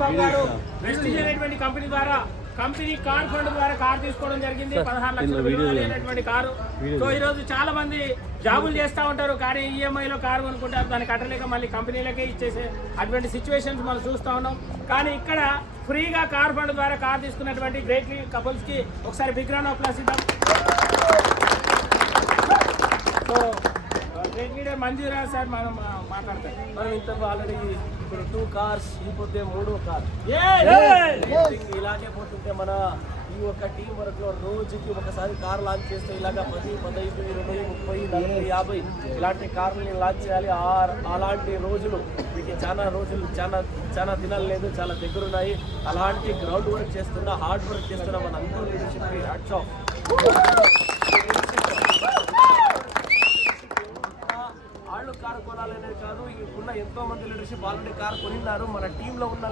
మోహన్ బాబు గారు ప్రెస్టీజ్ అనేటువంటి కంపెనీ ద్వారా కంపెనీ కార్ ఫండ్ ద్వారా కార్ తీసుకోవడం జరిగింది. 16 లక్షల విలువైనటువంటి కారు. సో ఈ రోజు చాలా మంది జాబులు చేస్తూ ఉంటారు, కానీ ఈఎంఐలో కారు కొనుక్కుంటారు, దాన్ని కట్టలేక మళ్ళీ కంపెనీలకే ఇచ్చేసే అటువంటి సిచ్యువేషన్స్ మనం చూస్తూ ఉన్నాం. కానీ ఇక్కడ ఫ్రీగా కార్ ఫండ్ ద్వారా కార్ తీసుకున్నటువంటి గ్రేట్ కపుల్స్ కి ఒకసారి బిగ్ రౌండ్ ఆఫ్ అప్లాస్ ఇద్దాం. సో గ్రేట్ లీడర్ మంజూరా సార్ మనం మాట్లాడతాం. మనం ఇంత ఆల్రెడీ ఇప్పుడు 2 కార్స్ ఇకపోతే 3వ కార్ ఇలాగే పోతుంటే మన ఈ ఒక టీం వరకు రోజుకి ఒకసారి కార్ లాంచ్ చేస్తే ఇలాగా 10, 15, 20, 30, 40, 50 ఇలాంటి కార్లని లాంచ్ చేయాలి. అలాంటి రోజులు మీకు చాలా దినాలు లేదు, చాలా దగ్గరున్నాయి. అలాంటి గ్రౌండ్ వర్క్ చేస్తున్నా, హార్డ్ వర్క్ చేస్తున్నా మన అందరూ లీడర్షిప్కి హ్యాట్స్ ఆఫ్. వాళ్ళు కారు కొనాలనేది కాదు, ఉన్న ఎంతో మంది లీడర్షిప్ ఆల్రెడీ కారు కొనిన్నారు. మన టీంలో ఉన్న